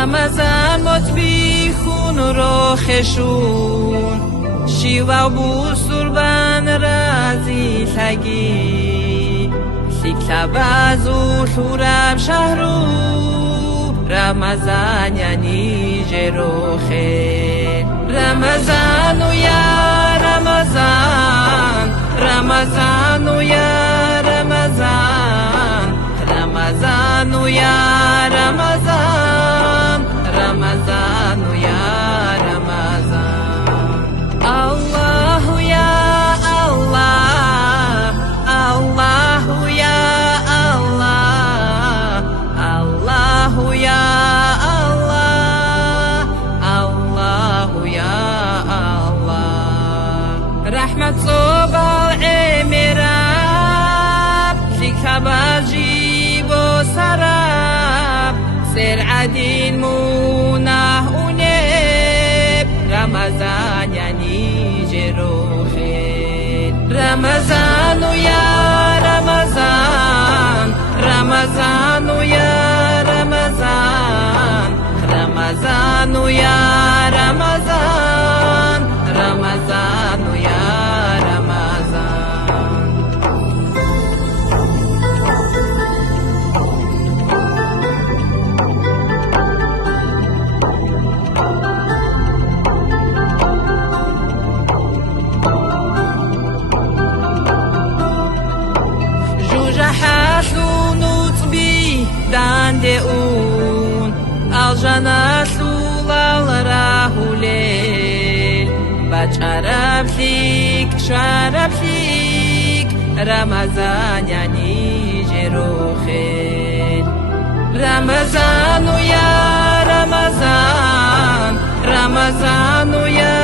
رمضان مطبی خون روخشون شیوا بوسور بن رازی لگی سیکلا بازو شورم شهرو رمضان یعنی جروخه رمضان و یا رمضان رمضان و یا رمضان رمضان و یا رمضان رمضان و یا رمضان الله یا الله الله یا الله الله یا الله الله یا الله رحمت صبح میراب لکباجی و سراب سر عدین مونه اونب رمضان یعنی جروخه رمضان و یا رمضان رمضان و یا رمضان رمضان و یا رمضان رمضان و یا رمضان جوجه حسو نطبی دند اون الجنة سولال راهوليل بچرب فيك شرب فيك رمضان يعني جروخيل رمضان يا رمضان رمضان يا